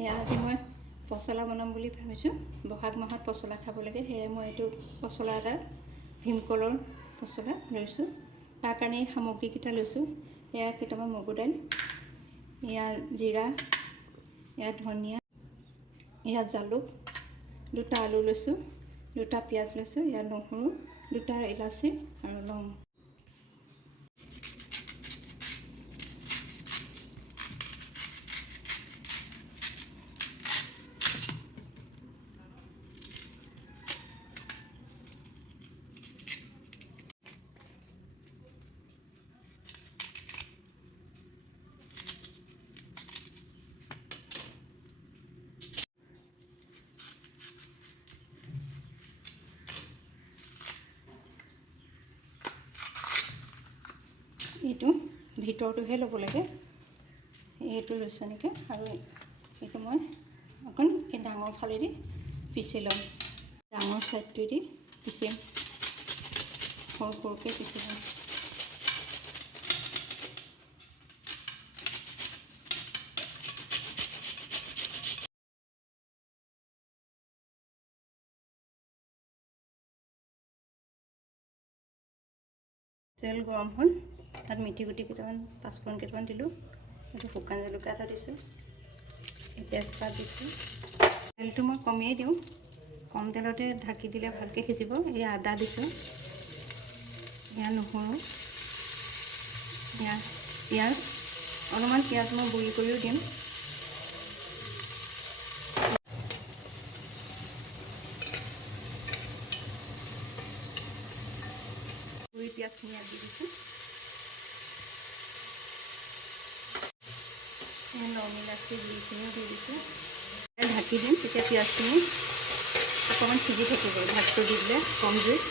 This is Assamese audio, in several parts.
এয়া আজি মই পচলা বনাম বুলি ভাবিছোঁ। বহাগ মাহত পচলা খাব লাগে, সেয়ে মই এইটো পচলা এটা ভীমকলৰ পচলা লৈছোঁ। তাৰ কাৰণে এই সামগ্ৰীকেইটা লৈছোঁ। এয়া কেইটামান মগু দাইল, এয়া জিৰা, এয়া ধনিয়া, এয়া জালুক, দুটা আলু লৈছোঁ, দুটা পিঁয়াজ লৈছোঁ, এয়া নহৰু, দুটা ইলাচি আৰু লং। এইটো ভিতৰটোহে ল'ব লাগে, এইটো লৈছোঁ এনেকৈ। আৰু এইটো মই অকণ এই ডাঙৰ ফালেদি পিচি ল'ম, ডাঙৰ চাইডটোৱেদি পিচিম, সৰু সৰুকৈ পিচি ল'ম। তেল গৰম হ'ল, তাত মিঠি গুটি কেইটামান, পাঁচফোৰণ কেইটামান দিলোঁ, এইটো শুকান জলকীয়া এটা দিছোঁ, তেজপাত দিছোঁ। তেলটো মই কমেই দিওঁ, কম তেলতে ঢাকি দিলে ভালকৈ সিজিব। এই আদা দিছোঁ, এয়া নহৰু, এয়া পিঁয়াজ, অলপমান পিঁয়াজ মই গুড়ি কৰিও দিম। গুড়ি পিঁয়াজখিনি ইয়াত দি দিছোঁ। লং ইলাচি গুড়িখিনিও দি দিছোঁ। ঢাকি দিম, তেতিয়া পিঁয়াজখিনি অকণমান সিজি থাকিব, ভাতটো দি দিলে কম জুইত।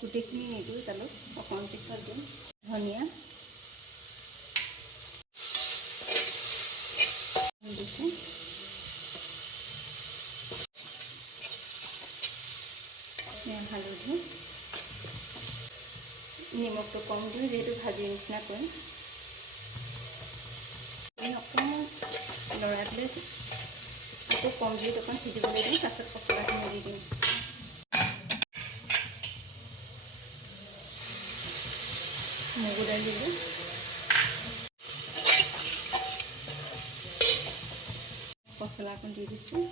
গোটেইখিনি নিদিওঁ জালুক, অকণমান পিছত দিম। ধনিয়া দিছোঁ, হালধি, নিমখটো কম দিওঁ যিহেতু ভাজিৰ নিচিনা কৰিম। অকণমান লৰাই পেলাই আকৌ কম জুইত অকণ সিজিবলৈ দিম, তাৰপিছত পচলাখিনি দি দিম। মগু দাইল দিলোঁ, পচলা অকণ দি দিছোঁ।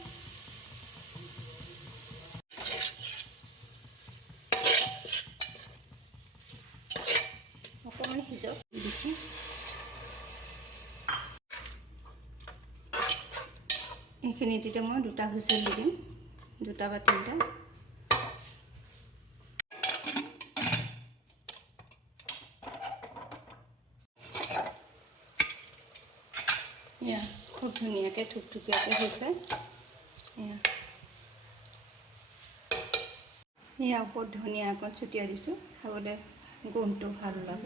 অকণমান সিজক দিছোঁ। এইখিনিতে মই দুটা হুইচেল দি দিম, দুটা বা তিনিটা। এয়া খুব ধুনীয়াকৈ থুপথুপীয়াকৈ হৈছে। এয়া ওপৰত ধনিয়া অকণ ছটিয়াই দিছোঁ, খাবলৈ গোন্ধটো ভাল ওলাব।